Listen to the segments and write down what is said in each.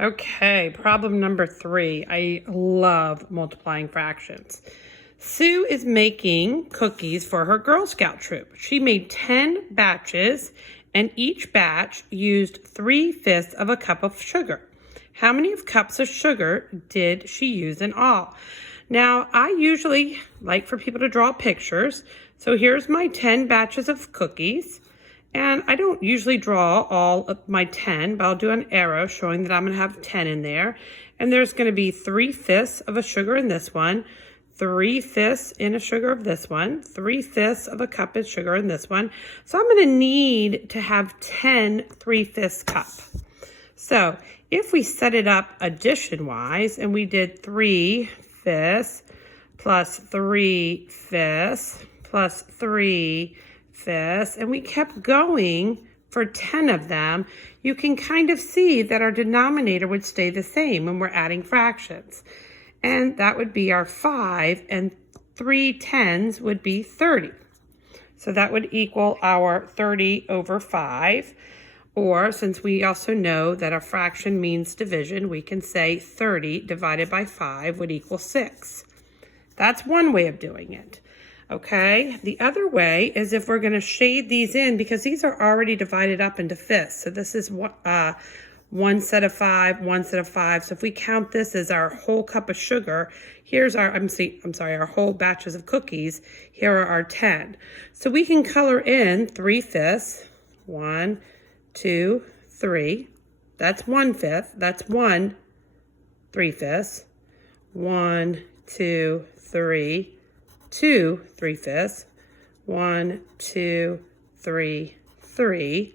Okay, problem number 3. I love multiplying fractions. Sue is making cookies for her Girl Scout troop. She made 10 batches, and each batch used 3/5 of a cup of sugar. How many cups of sugar did she use in all? Now, I usually like for people to draw pictures. So here's my 10 batches of cookies. And I don't usually draw all of my 10, but I'll do an arrow showing that I'm going to have 10 in there. And there's going to be 3/5 of a sugar in this one, 3/5 in a sugar of this one, 3/5 of a cup of sugar in this one. So I'm going to need to have 10 3/5 cup. So if we set it up addition-wise, and we did 3/5 plus 3/5 plus 3/5, and we kept going for 10 of them, you can kind of see that our denominator would stay the same when we're adding fractions. And that would be our 5, and 3 10s would be 30. So that would equal our 30 over 5. Or since we also know that a fraction means division, we can say 30 divided by 5 would equal 6. That's one way of doing it. Okay, the other way is if we're going to shade these in, because these are already divided up into fifths. So this is one set of 5, one set of 5. So if we count this as our whole cup of sugar, here's our, our whole batches of cookies. Here are our 10. So we can color in 3/5, 1, 2, 3. That's 1/5. That's 1 3/5. 1, 2, 3. 2 3/5. 1, 2, 3, 3.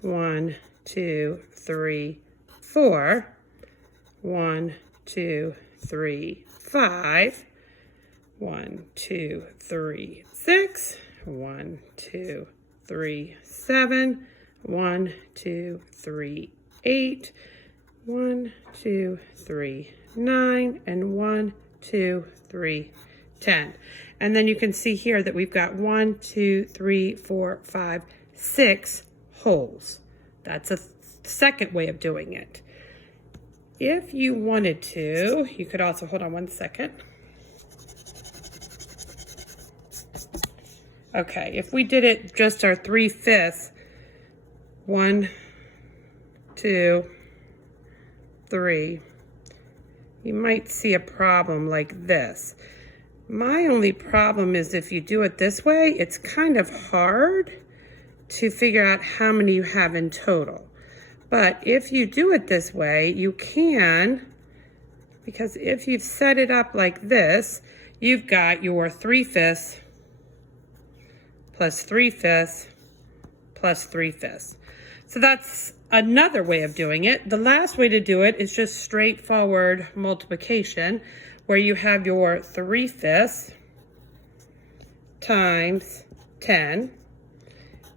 1, 2, 3, 4. 1, 2, 3, 5. 1, 2, 3, 6. 1, 2, 3, 7. 1, 2, 3, 8. 1, 2, 3, 9. And 1, 2, 3, 10. And then you can see here that we've got 1, 2, 3, 4, 5, 6 holes. That's a second way of doing it. If you wanted to, you could also, hold on one second. Okay, if we did it just our 3/5, 1, 2, 3, you might see a problem like this. My only problem is if you do it this way, it's kind of hard to figure out how many you have in total. But if you do it this way, you can, because if you've set it up like this, you've got your 3/5 plus 3/5 plus 3/5. So that's another way of doing it. The last way to do it is just straightforward multiplication, where you have your 3/5 times 10.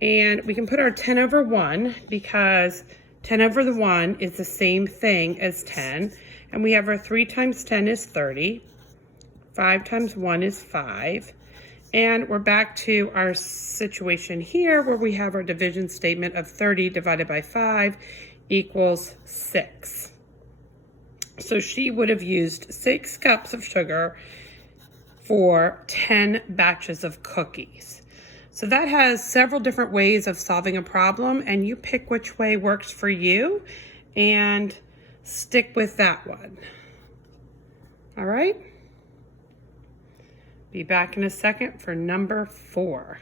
And we can put our 10 over 1 because 10 over the 1 is the same thing as 10. And we have our 3 times 10 is 30. 5 times 1 is 5. And we're back to our situation here where we have our division statement of 30 divided by 5 equals 6. So she would have used 6 cups of sugar for 10 batches of cookies. So that has several different ways of solving a problem, and you pick which way works for you and stick with that one. All right? Be back in a second for number 4.